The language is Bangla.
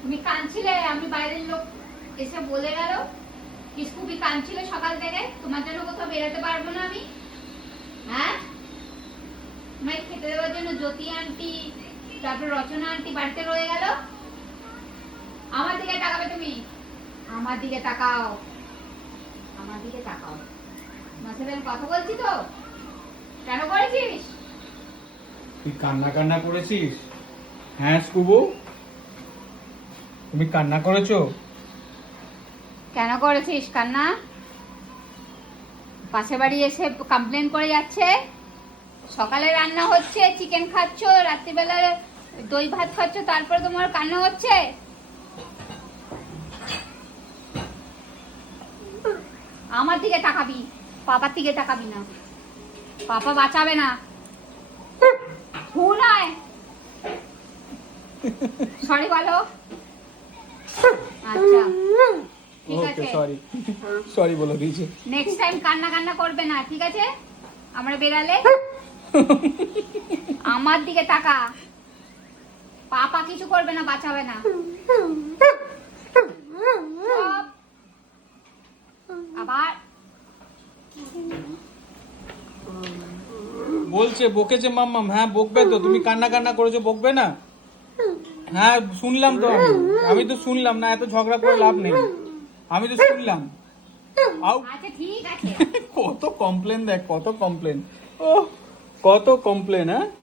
তুমি কাঁদছিলে, আমি বাইরের লোক এসে বলে গেল কি খুবই কাঁদছিলে সকাল থেকে, তোমার জন্য কোথাও বেরোতে পারবো না আমি। হ্যাঁ, তোমায় খেতে দেওয়ার জন্য জ্যোতি আন্টি তারপর রচনা আন্টি বাড়িতে রয়ে গেল। আমার দিকে তাকাবে তুমি, আমার দিকে তাকাও, আমার দিকে তাকাও। তোমার সাথে আমি কথা বলছি তো। কেন করেছিস? তুই কান্না করেছিস? হ্যাঁ স্কুবু, তুমি কান্না করেছো? কেন করেছিস কান্না? পাশে বাড়ি এসে কমপ্লেন করে যাচ্ছে, সকালে রান্না হচ্ছে, চিকেন খাচ্ছ, রাত্রিবেলা দই ভাত খাচ্ছ, তারপরে তোমার কান্না হচ্ছে। আমার দিকে তাকাবি, পাপার দিকে তাকাবি না। পাপা বাঁচাবে না। ভুল নয়, সরি বলো। আচ্ছা ঠিক ওকে আছে, সরি বলে দিয়েছে। নেক্সট টাইম কান্না করবে না, ঠিক আছে? আমরা বেরালে আমার দিকে তাকা। পাপা কিছু করবে না, বাঁচাবে না। চুপ। আবার বলছে বকেছে মাম্মাম। হ্যাঁ বকবে তো, তুমি কান্না করেছো, বকবে না? হ্যাঁ শুনলাম তো, আমি তো শুনলাম না, এত ঝগড়া করে লাভ নেই, আমি তো শুনলাম। আচ্ছা ঠিক আছে। কত কমপ্লেন দেখ, কত কমপ্লেন, ও কত কমপ্লেন। হ্যাঁ